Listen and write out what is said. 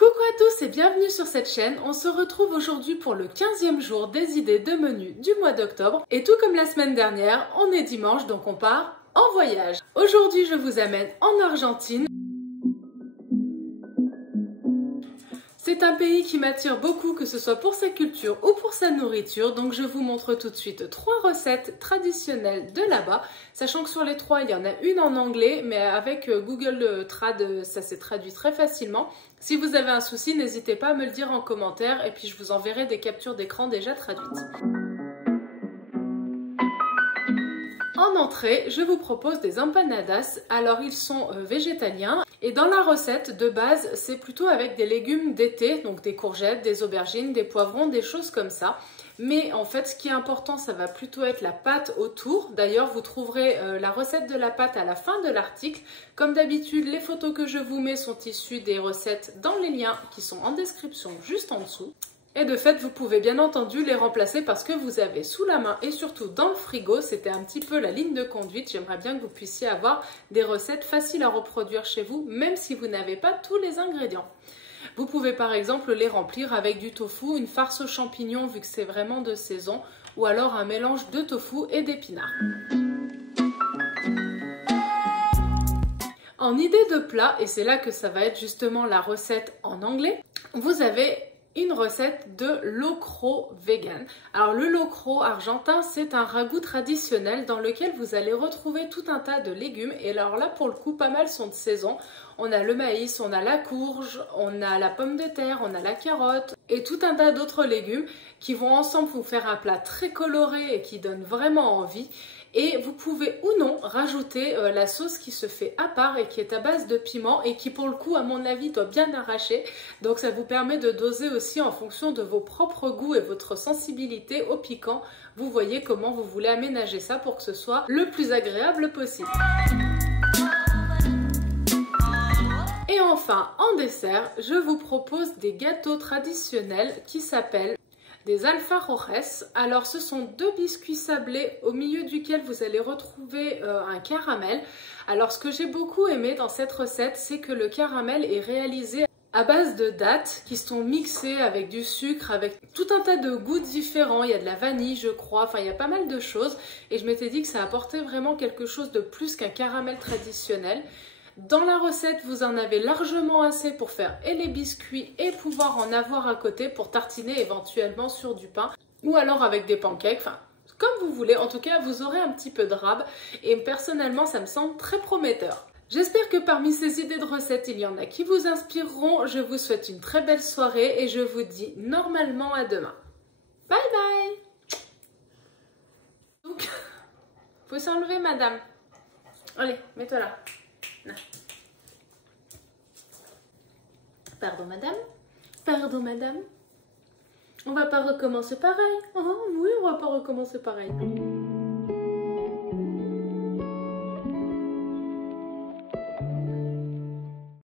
Coucou à tous et bienvenue sur cette chaîne. On se retrouve aujourd'hui pour le 15e jour des idées de menu du mois d'octobre. Et tout comme la semaine dernière, on est dimanche donc on part en voyage. Aujourd'hui je vous amène en Argentine. C'est un pays qui m'attire beaucoup, que ce soit pour sa culture ou pour sa nourriture, donc je vous montre tout de suite 3 recettes traditionnelles de là-bas, sachant que sur les 3 il y en a une en anglais, mais avec Google Trad ça s'est traduit très facilement. Si vous avez un souci, n'hésitez pas à me le dire en commentaire et puis je vous enverrai des captures d'écran déjà traduites. En entrée, je vous propose des empanadas. Alors ils sont végétaliens et dans la recette de base, c'est plutôt avec des légumes d'été, donc des courgettes, des aubergines, des poivrons, des choses comme ça. Mais en fait, ce qui est important, ça va plutôt être la pâte autour. D'ailleurs, vous trouverez la recette de la pâte à la fin de l'article. Comme d'habitude, les photos que je vous mets sont issues des recettes dans les liens qui sont en description juste en dessous. Et de fait, vous pouvez bien entendu les remplacer parce que vous avez sous la main et surtout dans le frigo, c'était un petit peu la ligne de conduite. J'aimerais bien que vous puissiez avoir des recettes faciles à reproduire chez vous, même si vous n'avez pas tous les ingrédients. Vous pouvez par exemple les remplir avec du tofu, une farce aux champignons vu que c'est vraiment de saison, ou alors un mélange de tofu et d'épinards. En idée de plat, et c'est là que ça va être justement la recette en anglais, vous avez une recette de locro vegan. Alors le locro argentin, c'est un ragoût traditionnel dans lequel vous allez retrouver tout un tas de légumes. Et alors là, pour le coup, pas mal sont de saison. On a le maïs, on a la courge, on a la pomme de terre, on a la carotte et tout un tas d'autres légumes qui vont ensemble vous faire un plat très coloré et qui donne vraiment envie. Et vous pouvez ou non rajouter la sauce qui se fait à part et qui est à base de piment et qui pour le coup à mon avis doit bien arracher. Donc ça vous permet de doser aussi en fonction de vos propres goûts et votre sensibilité au piquant. Vous voyez comment vous voulez aménager ça pour que ce soit le plus agréable possible. Et enfin en dessert, je vous propose des gâteaux traditionnels qui s'appellent des alfajores. Alors ce sont 2 biscuits sablés au milieu duquel vous allez retrouver un caramel. Alors ce que j'ai beaucoup aimé dans cette recette, c'est que le caramel est réalisé à base de dattes qui sont mixées avec du sucre, avec tout un tas de goûts différents. Il y a de la vanille je crois, enfin il y a pas mal de choses et je m'étais dit que ça apportait vraiment quelque chose de plus qu'un caramel traditionnel. Dans la recette, vous en avez largement assez pour faire et les biscuits et pouvoir en avoir à côté pour tartiner éventuellement sur du pain ou alors avec des pancakes, enfin comme vous voulez. En tout cas, vous aurez un petit peu de rab et personnellement, ça me semble très prometteur. J'espère que parmi ces idées de recettes, il y en a qui vous inspireront. Je vous souhaite une très belle soirée et je vous dis normalement à demain. Bye bye. Donc, faut s'enlever madame. Allez, mets-toi là. Non. Pardon madame. Pardon madame. On va pas recommencer pareil. Oh oui, on va pas recommencer pareil.